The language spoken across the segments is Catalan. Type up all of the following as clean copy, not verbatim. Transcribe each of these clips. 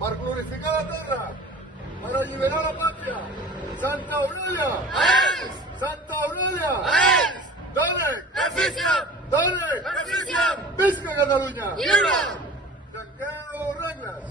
Per glorificar la terra, per alliberar la pàtria. Santa Aurèlia! Ells! Santa Aurèlia! Ells! Dònec! Beneficia'm! Dònec! Beneficia'm! Visca Catalunya! Lliure! Tanqueu regnes!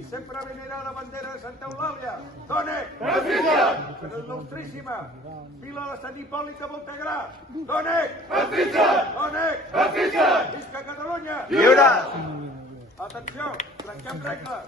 I sempre venerada bandera de Santa Eulàlia. Dònec! Beneficia'm! Per l'il·lustríssima Vila de Sant Hipòlit de Voltegrà. Dònec! Beneficia'm! Dònec! Beneficia'm! Visca Catalunya! Lliure! Atenció, trenquem regles.